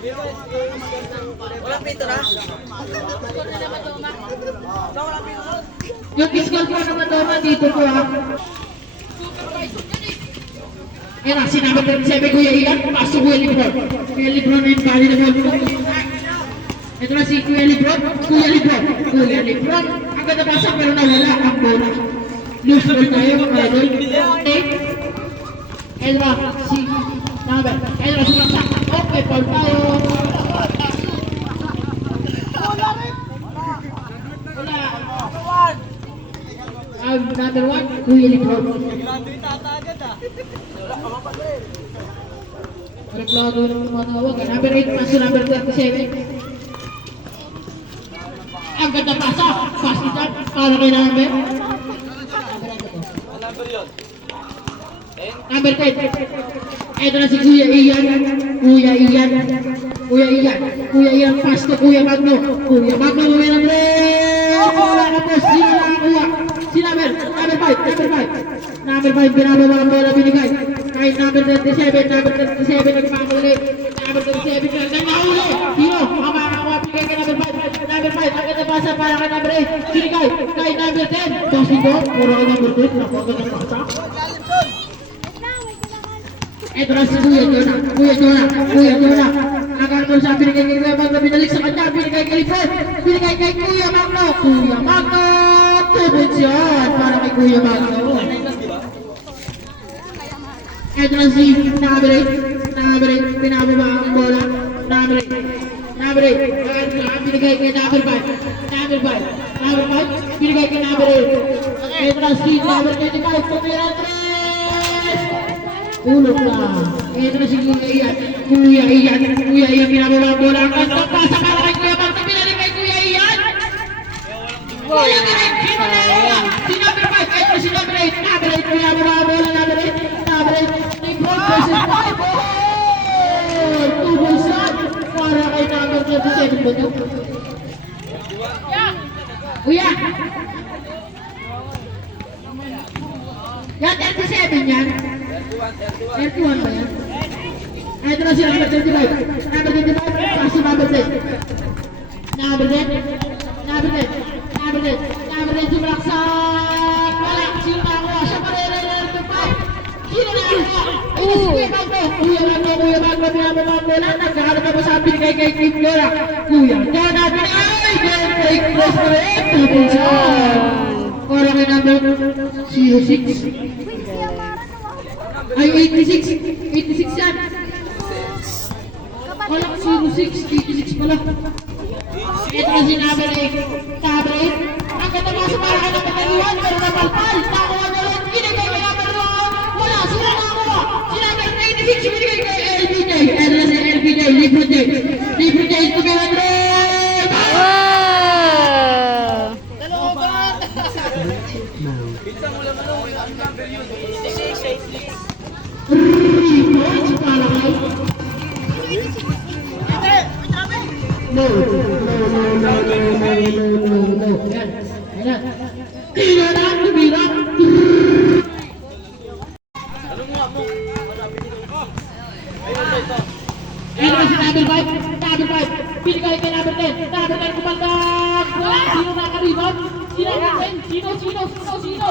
Walang pito na? Yung score po naman Doma dito po ha. Ayan na, sinabi 37 Kuya Ilan, pasok Kuya Libron. Kuya Libron na yung bali na ball. Ito na si Kuya Libron, Kuya Libron. Kuya Libron, ang ganda pasok pero nawala ang bola. Loose ball tayo mga idol. Okay. Ito na, si number. Ito na, sumaksak. Okay, foul tayo. Number 1, Kuya Libron. Reklado ng matawag. Number 8, paso number 37. Ang ganda pasa. Pass it up. Para kay number. Number 10. Ito na si Kuya Ian. Kuya Ian. Kuya Ian. Kuya Ian. Pass to Kuya Magno. Kuya Magno. Kuya Magno. Wala na po. Sino nakakuha? Si number 5. Number 5. Binababa ang bola binigay. Kahit number 37. Number 37. Nagpapalali. Number 37. Nangahuli. Sino? Makakuha. Binigay ka number 5. Number 5. Ang ganda pasa para ka number 8. Sinigay. Kahit number 10. Dosito. Puro ka number 10. Nakuha ka ng pasa. Ito na si Kuya Jonah. Kuya Jonah. Kuya Jonah. Nagkakaroon sa binigay kay Kuya Magno. Binalik sa kanya. Binigay kay Libron. Binigay kay Kuya Magno. Kuya Magno. Tubod siya. Para kay Kuya Magno. Ito na si Nabre. Nabre. Pinababa ang bola. Nabre. Nabre. Binigay kay number 5. Number 5. Number 5. Binigay kay number 8. Ito na si number 25. Tumira 3. Ulog na. Ito na si Kuya Ian. Kuya Ian. Kuya Ian. Pinababa ang bola. Ang ganda pasa para kay Kuya Magno. Binalik kay Kuya Ian. Kuya Ian. Sino na yun? Si number 5. Ito si number 8. Number 8. Pinababa ang bola. Number 8. Number 8. Libron versus 5. Tubusan. Para kay number 27 ba ito? Kuya. Yan, 37 yan. 31 ba yan? Ito na si number 25. Number 25. Paso number 10. Number 10. Number 10. Number 10. Number 10. Sumaksak. Wala. Sino nakakuha? Siya pa rin. Number 5. Sino nakakuha? Ito si Kuya Magno. Kuya Magno. Kuya Magno. Pinababa ang bola. Nagkakalap na sa binigay kay Kim Flora. Kuya Jonah. Binigay. Game break. Cross pa rin. Tubusan. Para kay number 06. Ay, 86. 86 yan. Wala, 06. 86 pala. Ito na si number 8. Number 8. Ang ganda mga para ka ng pagkaliwan. Pero napalpal. Nakuha na lang. Binigay kay number 1. Wala, sila nakuha. Si number 86. Binigay kay LBJ. Ito na si LBJ. Libro J. Libro J. Ito kay number 8. Dalawa ba? Pizza mo lang ano. Ang number yun. 6. Points para kay No. Yan. Yan. Tinaran, tumiran. Ito na si number 5. Number 5. Binigay kay number 10. Number 10 kumandag. Wala. Sino nakaribot? Si number 10. Sino?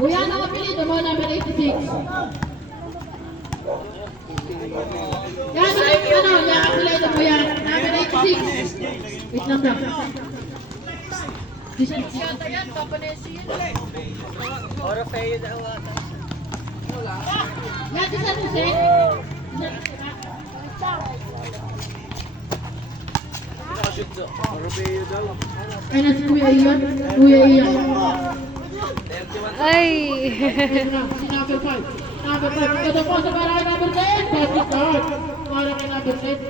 Kuya, ano kapilito mo? Number 86. Yan, yan kapilito mo yan. Number 86. Wait lang lang. Yata yan, Papanesi yun. Ora Feo daw ata. Yan, si San Jose. Ay, na si Kuya Ian. Kuya Ian. Ay! Si number 5. Number 5. Ito po sa para kay number 10. Bati card. Para kay number 10.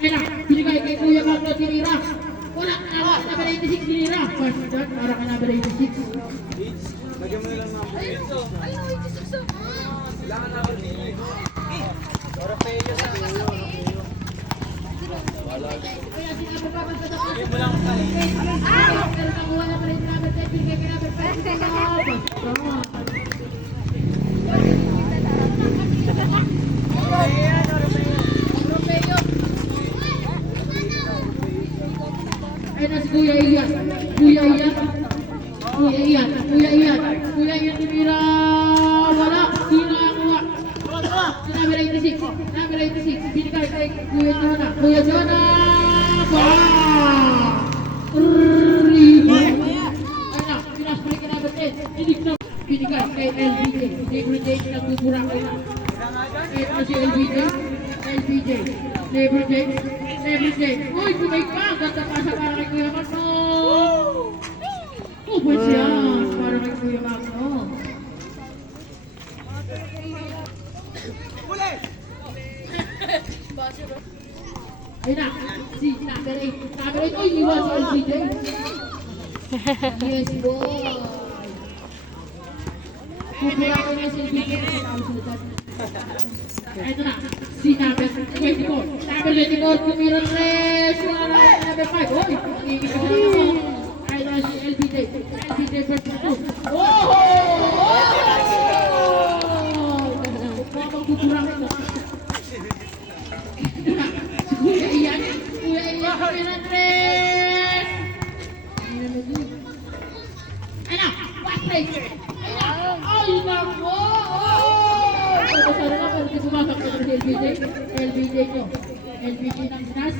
Ay na, binigay kay Kuya Magno tinira. Wala, nawa. Number 86 tinira. Bati card para kay number 86. Lagyan mo nilang number. Ayun, 86. Kailangan number dito. Ora Feo sa iyo. Kaya sinabi pa ba sa Bigyan mo lang sa pero nakuha na pa rin number 10. Binigay kay number 5. 86 na binigay kay LBJ. Lebron James nagbuburakay na. Ito na si LBJ. LBJ. Lebron James. Lebron James. Uy, bumay ka. Ganda pa sa para kay Kuya Magno. Oh, pwede yan. Para kay Kuya Magno. Ayun na, si number 8. Number 8, uy, iwan si LBJ. Yes, boy. Kukulang na si LBJ. Ito na, si number 24. Number 24, kumira tres. Wala na, number 5. Uy, magiging ka na. Ayun na si LBJ. LBJ first na 2. Oh! Magkukulang na. Kuya Ian, kumira tres. Ayun na, fast break. Ay, nako! Sana na, pero di bumakak na si LBJ. LBJ ko. LBJ ng Snas.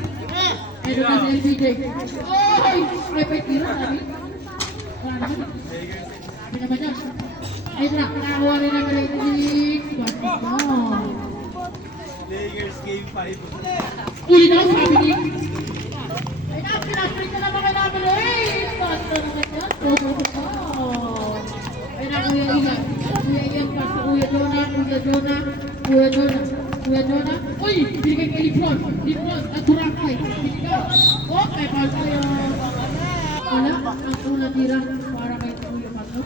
Ito na si LBJ. Ay! Ay, pa tira, sabi. Wala naman. Sabi naman niya. Ayun na, nakakuha rin naman ito si basketball. Lakers game 5. Uy, na, sabi ni. Ayun na, pinasprint na naman kay namin. Ay! Basta naman yan. Ayun na, Kuya Ian. Kuya Ian pa sa Kuya Jonah. Kuya Jonah. Kuya Jonah. Kuya Jonah. Uy! Binigay kay Lipron. Lipron. At Burakay. Binigay. Oh, may pass tayo. Wala. Ang unang tira para kay Kuya Magno.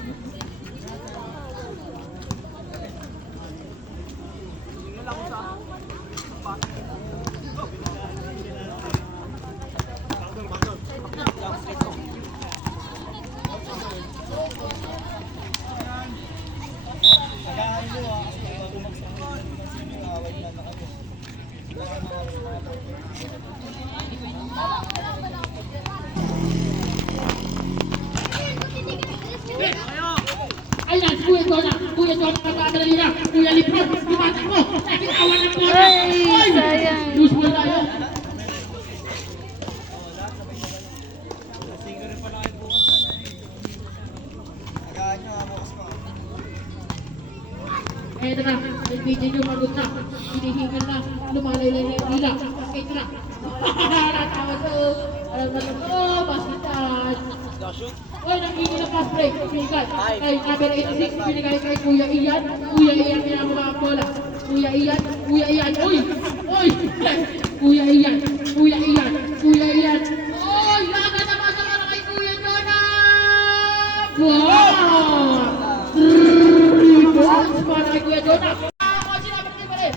Ay na, Kuya Jonah magkakamali na. Kuya Lipron, dumating mo. Nakitawan ng bola. Ay, sayang. Lose ball tayo. Eto na, LBJ lumagot na. Hinihingal na, lumalaylay na yung nila. Ito na. Natawa to. Alam na to, basket touch. Oy, nangingi na fast break. Binigay. Kay number 86, binigay kay Kuya Ian. Kuya Ian, pinamula ang bola. Kuya Ian, Kuya Ian. Uy! Uy! Kuya Ian, Kuya Ian, Kuya Ian. Uy! Lagat na basa para kay Kuya Jonah! Wow! 3 points para kay Kuya Jonah. Ako sinabi pa rin.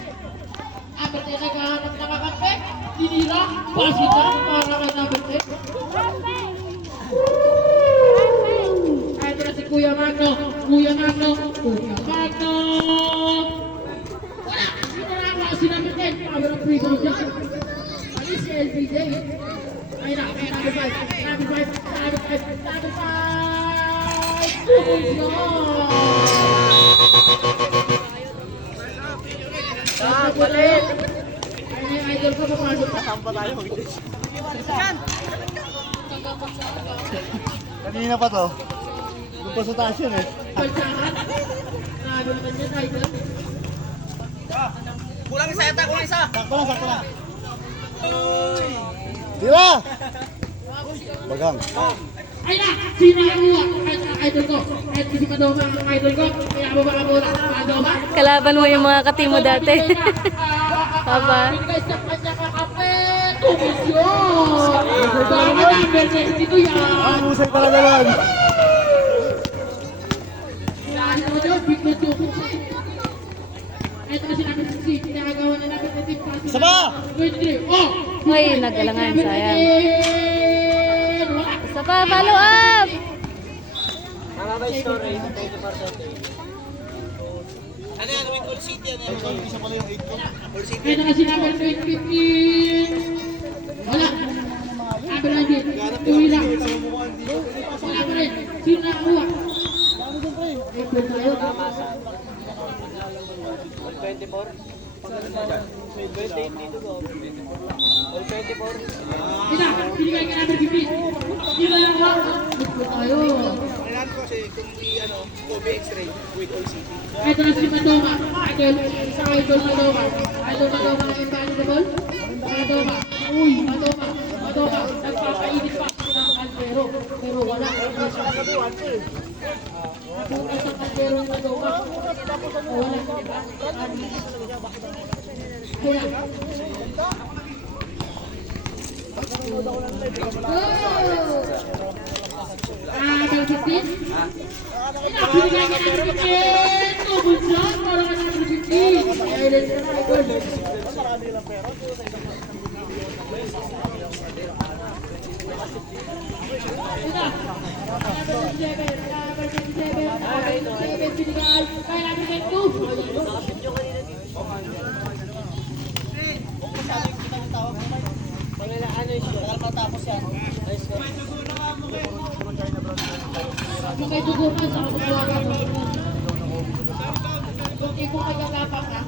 Number 10 naghahanap na kakampi. Tinira. Basket touch para kay number 10. Ito na si Kuya Magno. Kuya Magno. Kuya Magno. Wala. Sino na ako si number 10? Power of free throw dyan. Alis si LBJ. Ayun na. Ayun number 5. Number 5. Number 5. Number 5. Balik. Ayun yung idol ko papasok. Sampa tayo. Kanina pa to. Doon pa sa taas yun eh. Balsahan. Sabi naman niya, idol. Kulang isa yata, kulang isa. Sakto lang, sakto lang. Tira! Bagang. Ay na! Sino ang uwa? Idol ko. At si Madoma ang idol ko. Kaya mo baka mula. Madoma? Kalaban mo yung mga katimo dati. Papa. Binigay sa kanya kakape. Komisyon! Baka number 62 yan. Ang musay talaga nun. Saan mo dyan? Big na tukok siya. Ito na si number 60. Pinakagawa na number 15. Isa pa! 23. Oh! Uy, nagalangan, sayang. Wala. Isa pa, follow up! Tama ba yung story? 20%. Ano yan? May Cool City yan. Ito, isa pala yung 8 ko. Cool City. Ito na si number 15. Wala. Number 19. Uwi lang. Wala pa rin. Sino nakakuha? Ito tayo. 24? May 28 dito ko. 24? Ina, binigay ka number 15. Sino nakakuha? Ito tayo. Ito na si Madoma. Idol. Isang idol Madoma. Idol Madoma na invaluable. Madoma. Uy, Madoma. Madoma. Nagpapainit pa ng Alvero. Pero wala. Nabukas ang Alvero ng Madoma. Wala. Kaya. Number 15. Pinabigay ka ng 15. Tubos lang. Para ka number 15. Silent ka na, idol. Ito. Number 27. Number 27. Number 27. Binigay. Kaya number 22. Kung may dugo ka sa kabubuharan mo. Kung di mo kagagapak ka.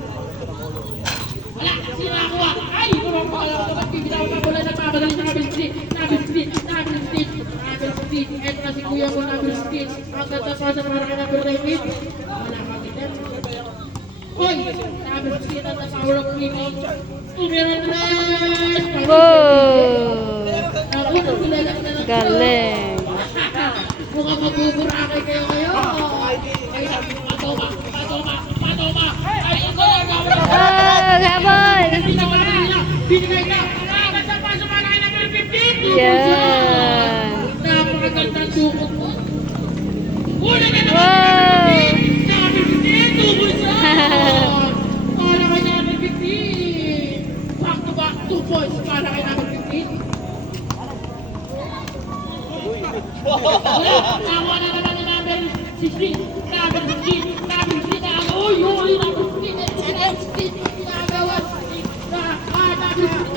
Wala! Sino nakakuha? Ay! Kurang pala ako naman. Bigla ko na mula ng mabagaling na number 3. Number 3. Number 3. Number 3. Ito na si kuya mo number 3. Ang ganda pa sa para ka number 19. Wala ka gitan. Hoy! Number 3 na nasa urang primo. Tumiran Res! Wow! Ako na kilala ka na lang. Galing. Mukhang mabuburakay kayo ngayon. Ay, sabi mo, Madoma. Madoma. Madoma. Ay, ito. Habol! Binigay na. Ganda pa sa malaki na 15. Yan. Napakagandang sukot mo. Huli ka naman. Wow! Number 15. Tubos na. Para kay number 15. Back to back. 2 points para kay number 15. Nakuha na naman ni number 16. Number 15. Number 15. Uy, uy, number 15. Number 15. Ginagawa. Number 15.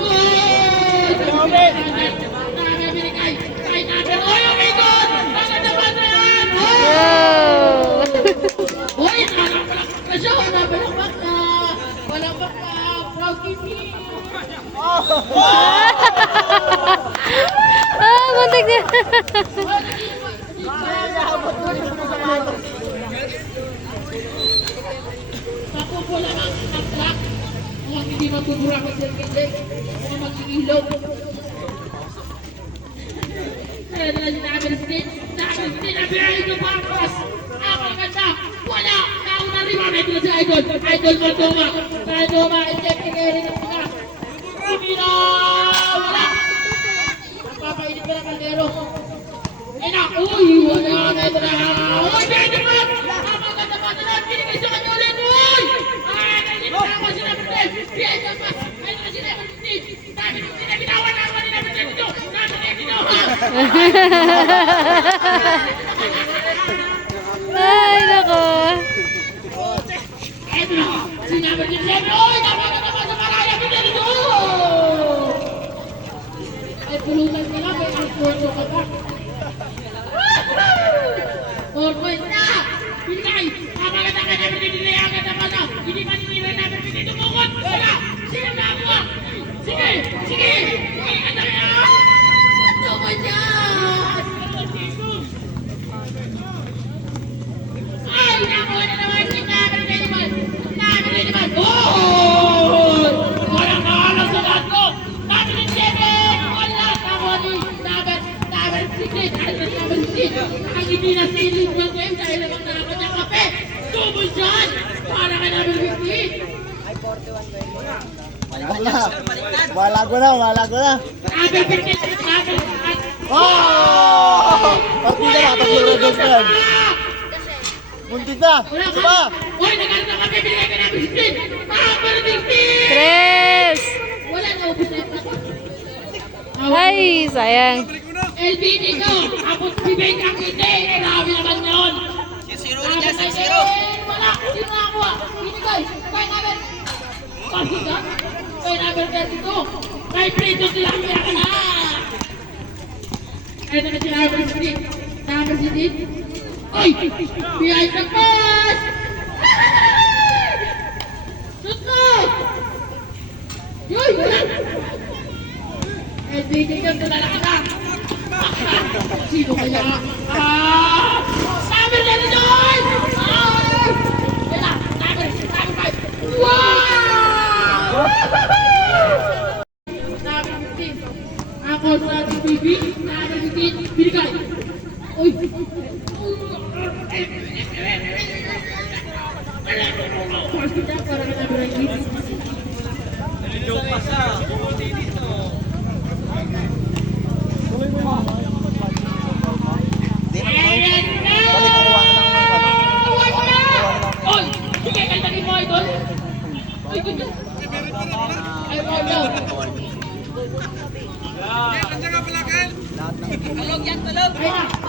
Number binigay. Kay number. Uy, umikot! Maganda ba na yan? Wow! Uy, nakakalak na siya. Walang balakbak na. Walang bakbak. Proud Kitty. Ah, muntik na. Mapupula ng truck. Mukhang hindi mabubura ka sa hindi. Mukhang mag-iilaw. Kaya na si number 15. Number 15 na biyahe ito papas. Ang ganda. Wala. Nauna rin mga ito si Idol. Idol Madoma. Madoma. Step Kikeri na sila. Kumina. Wala. Papainit ka ng kaldero. Ina. Uy. Wala na ito na. Uy. Pwede mo. Ang ganda pa na lang. Pinigay sa kanya ulit. Uy. Ay. Nandito na ako si number 10. Pwede pa. Ay. Si number 15. Sabi nung sinabitawan na ako ni number 10 dito. Number 10 dito. Ay, nako. Eto na. Si number 17. Uy. Napaganda pa sa maraya. Pinigay dito. Ay, pulutan ka lang. May alporto ka pa. 4 points na! Pinay! Kapaganda ka namin dinilay agad na mata! Hindi man dinilay namin pinitubukot! Wala! Sino na ako? Sige! Sige! Sige! Anda kaya! Tumay dyan! Ay! Nakuha na naman si Namin Animal! Namin Animal! Oh! Walang nakalang sa lahat ko! Namin 7! Wala! Nakuha ni Namin! Namin 6! Namin 6! Ang hindi na silig ng game dahil naman nakakot ng kape! Tubos dyan! Para ka namin 15! Malago na, malago na. Namin 15! Namin 15! Oh! Partida na, pag-zero goals na yan. Muntik na, Wala ka! diba? Uy! Nagalit ang kape! Binigay ka namin 15! Namin 15! Tres! Wala na ubus na yung Ay, sayang. LBD ko! Tapos bibig ang hindi! Grabe naman yun! Wala! Sino nakakuha? Binigay! Kaya namin! Pasigat! Kaya namin 32! Kaya prito sila ang kaya ka na! Ito na si number 3. Number 16. Ay! Behind the pass! Shoot mo! Yoy! Wala! LBD ka! Tulala ka na! Sino kaya? Brigade Joy! Ay! Yan na, number 5. Wow! Number 15. Ako sa TV, number 15, binigay. Uy! First kita para ka number 19. Joke pa sa. Dito. Balik, kuha na lang ng ano. Oy! Sige, kaltagin mo, idol! Oy, good. Ay, wow.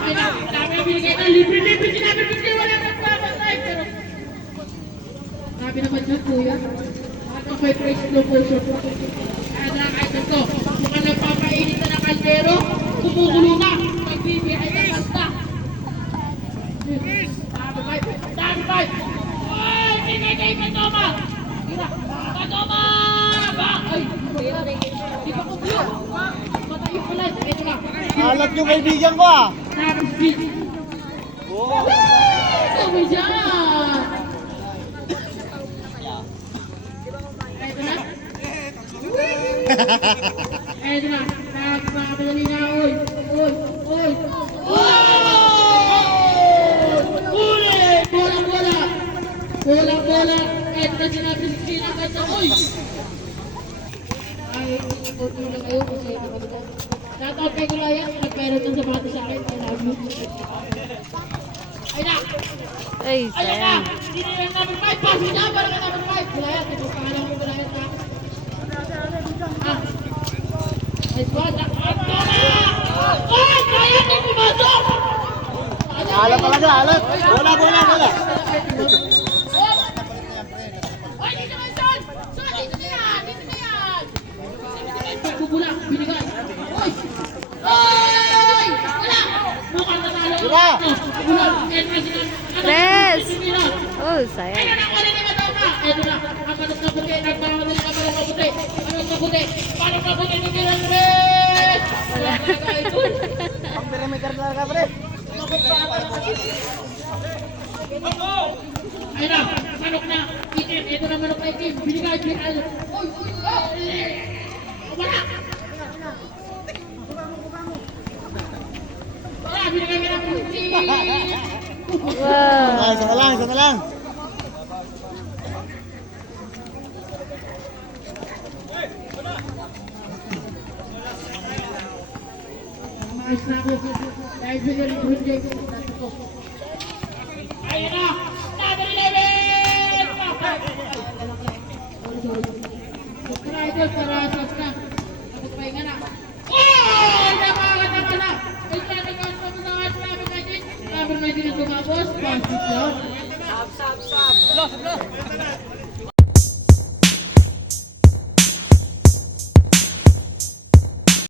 Ay na, dami ang binigay na, libre-libre sinabi, hindi wala nagpapatay, pero... Sabi naman dyan, kuya, at ang may praise slow motion. Kaya na, idol ko, mukhang nagpapainit na ng kaldero, kumukulo na, nagbibigay na basta. Dami 5! Oy, bigay kay Katoma! Katoma! Ba? Ay, di ba ko blue? Matayo ko lang, ito na. Alat yung kaibigan ko ah. Number 6. Sabi siya! Ito na. Ito na. Nakakapadali na. Oy! Oy! Oy! Uli! Bola! Bola! Ito na sinabi si Sina Kata. Oy! Ay, ito na kayo kung sa'yo na kami. Shoutout kay Kulaya, nagpero ng sapatos sa akin. I love you. Ay na! Ay, Ayan na! sayang. Hindi na yung number 5. Pass niya para ka number 5. Kulaya, ito pangalan mo Kulaya na. Ah! Nice one! Ito na! Ay! Kaya hindi pumasok! Alat talaga, alat. Bola. Ay, dito ka, Son! Son, dito na yan! Dito na yan! Bubula, binigay! Oy! Oy! Wala! Mukhang natalo! Diba? Bubula! Ito na sila! Tres! Oh, Ay, sayang. anak ko rin naman daw ka! Ito na! Ang panos na puti! Nagpamadali ang panos na puti! Panos na puti! Panos na puti! Dito na Tres! Wala talaga ito! Ang perimeter talaga, pre. Ay na! Manok na! Itim! Ito na manok na itim! Binigay! Oy! Oy! Wala! Wala! Binigay ka na puti! Wow. Isa na lang. Maayos na ako. Dahil binigay ko rin ko. Ayun na! Number 11! Try ko para sa na. Magpahinga na. Oh! Napakatama na! May sabi ko sa mga number 19. Number 19 na tumapos. Pass it down. Stop.